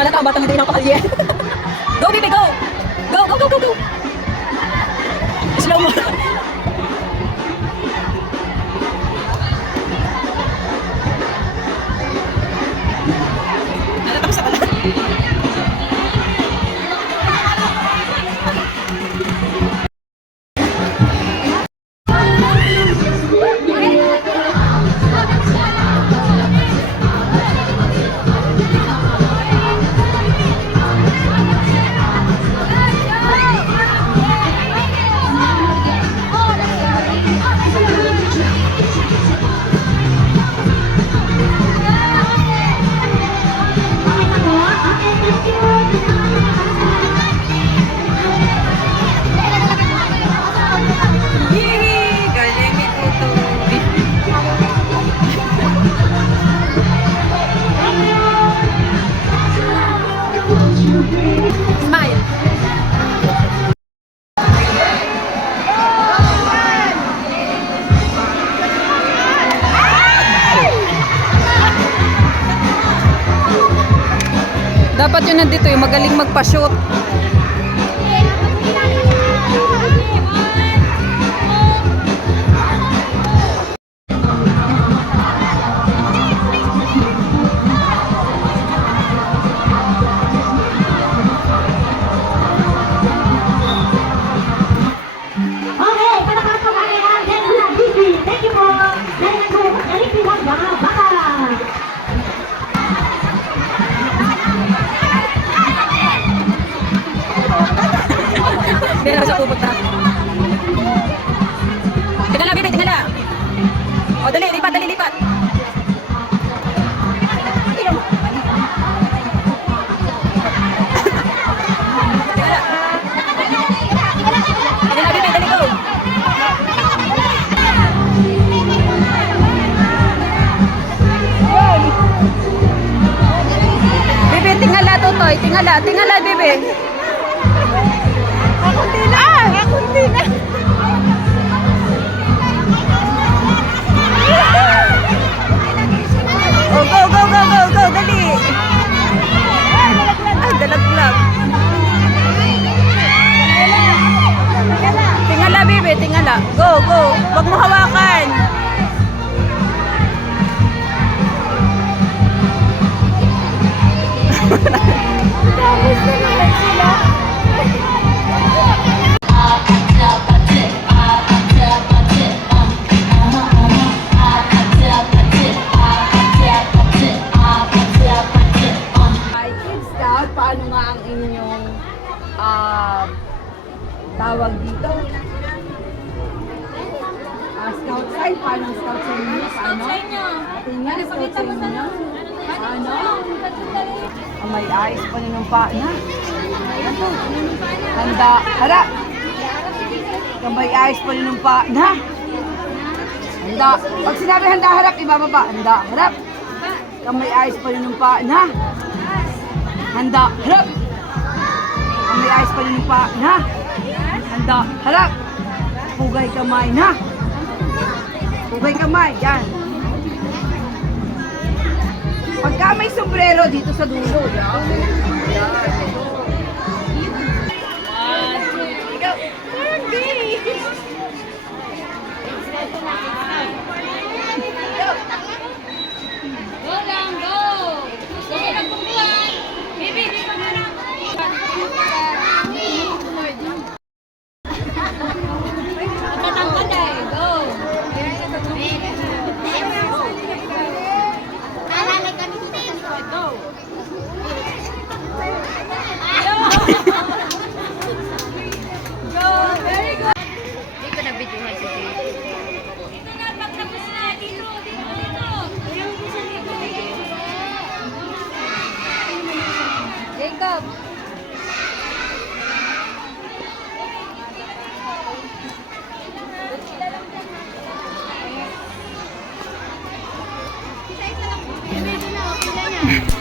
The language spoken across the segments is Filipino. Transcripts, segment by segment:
Halata ang batang hindi ng pakalye. Go, baby, go! Go, go, go, go, go! Slow mo. Halata ko sa kalat. Dapat yun nandito yung magaling magpa-shoot. Hindi na siya pupunta. Tingala, baby, tingala. O, dali, lipat, dali, lipat. Tingala. Tingala, baby, dali, go. Baby, tingala, Totoy. Tingala, tingala, baby. Kunti na! Kunti na! Oh, go, go, go, go, go! Dali! Ay, dalaglag. Tingala, baby, tingala. Go, go! Huwag mo hawakan! Tapos na naman sila. Paano nga ang inyong tawag dito? Scout sign? Paano ang scout sign nyo? Paano? Tingnan, scout sign nyo. Paano? Ang may ayos pa ninumpa na. Handa, harap! Ang may ayos pa ninumpa na. Handa. Pag sinabi handa, harap, ibababa. Handa, harap. Ang may ayos pa ninumpa na. Handa, harap! Ang may ayos pa rin pa na. Handa, harap! Pugay kamay na. Pugay kamay, yan. Pagka may sombrero dito sa dulo, yan. Yan. Go!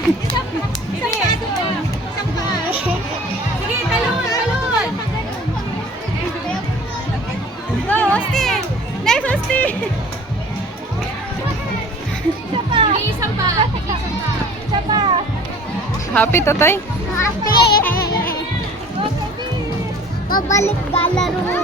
Sige, talon, talon. Go, Austin. Next, Austin. Isa pa. Sige, isang pa. Isa pa. Happy, Totoy? Happy! Pabalik galaro.